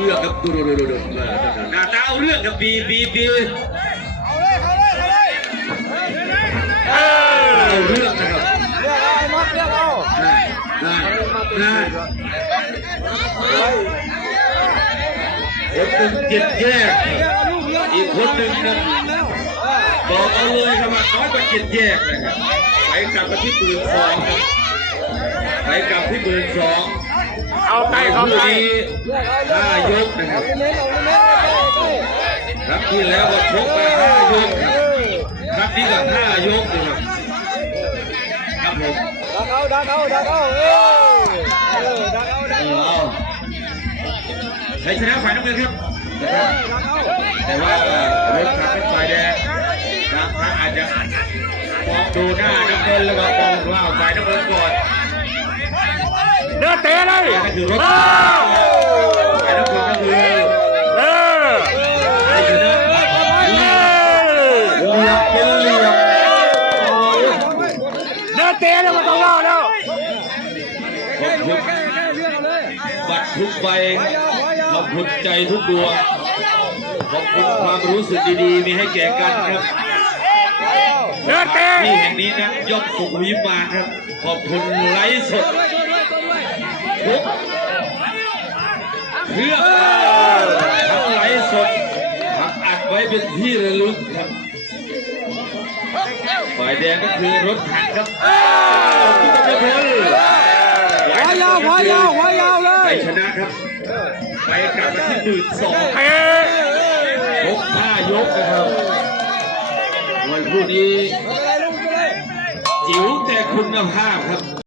เรื่องครับดูหน้าตาเอาเรื่องครับบีเอาเรื่องนะครับนั่นคนหนึ่งเจ็ดแยกอีกคนหนึ่งครับบอกเอาเลยครับว่าน้อยกว่าเจ็ดแยกนะครับไปกลับมาที่ปืน2ครับไปกลับที่ปืน2เอาไก่เข้าไป5 ยกนะครับครับที่แล้วก็ชกมา5 ยกครับนี่ก็5 ยกนะครับครับผมดักเอาใช้ชนะฝ่ายน้ำเงินครับนะครับแต่ว่ารถขับเป็นฝ่ายแดงนะครับอาจจะมองดูหน้าน้ำเงินแล้วก็มองว่าฝ่ายน้ำเงินก่อนเดินเตะเลยก็คือรถฝ่ายน้ำเงินก็คือใช้ชนะเหลี่ยมเป็นเหลี่ยมเดินเตะแล้วมันต้องเล่าแล้วบัตรทุกใบขอบคุณใจทุกดวงขอบคุณความรู้สึกดีๆมีให้แก่กันครับที่แห่งนี้นั้นยกสุขวิมานครับขอบคุณไลฟ์สดทุกเพื่อทั้งไลฟ์สดทั้งอัดไว้เป็นที่ระลึกครับฝ่ายแดงก็คือรถถังครับขอบคุณทุกคนหัวยาวเลยใครชนะครับไปกลับมาที่12ยก5 ยกนะครับวันพรุ่งนี้จิ๋วแต่คุณภาพครับ